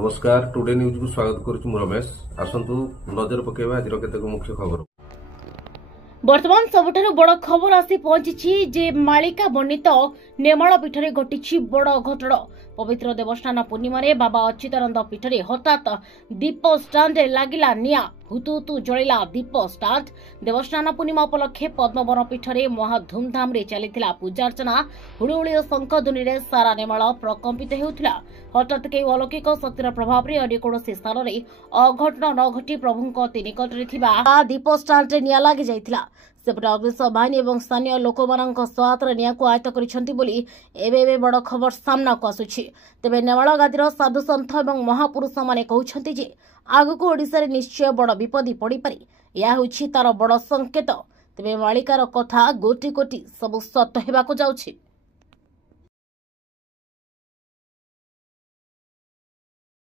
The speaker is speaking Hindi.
नमस्कार टुडे न्यूज को स्वागत करुछु रमेश। आसंतु नजर पकेबा आज केतेक मुख्य खबर। वर्तमान सबुठारु बड़ खबर आसी पहुंची जे मालिका वर्णित नेमाल पीठरे घटी बड़ अघटन। पवित्र देवस्थान पूर्णिमा बाबा अच्युतानंद पीठरे हठात दीप स्टाण्ड लागिला निया हुतुहुतु जलिला दीप स्टाण्ड। देवस्थान पूर्णिमा उपलक्षे पद्मवन पीठरे महा धूमधाम रे चलीथिला पूजार्चना। हुड़ुहुड़ी और शंखध्वनि रे सारा नेमाल प्रकंपित हेउथिला। हठात के अलौकिक शक्तिर प्रभाव रे अन्य कौनसी स्थान रे अघटन न घटी प्रभुंक अति निकटरे थिबा दीप स्टाण्ड रे निया लागि जाइथिला। सेपटे अग्निशम बाहिनी और स्थानीय लोक सहायतार निया को आयत्त करिसेंति बोली एबे बड़ खबर सामना को आसुछि। तेबे नेमाल गादीर साधु सन्थ और महापुरुष माने कहउछन्ति जे आगको ओडिसा रे निश्चय बड़ विपदी पड़ी पारि। या होछि तार बड़ संकेत। तेबे मालिकार कथा गोटी गोटी सब सत्य हेबाको जाउछि।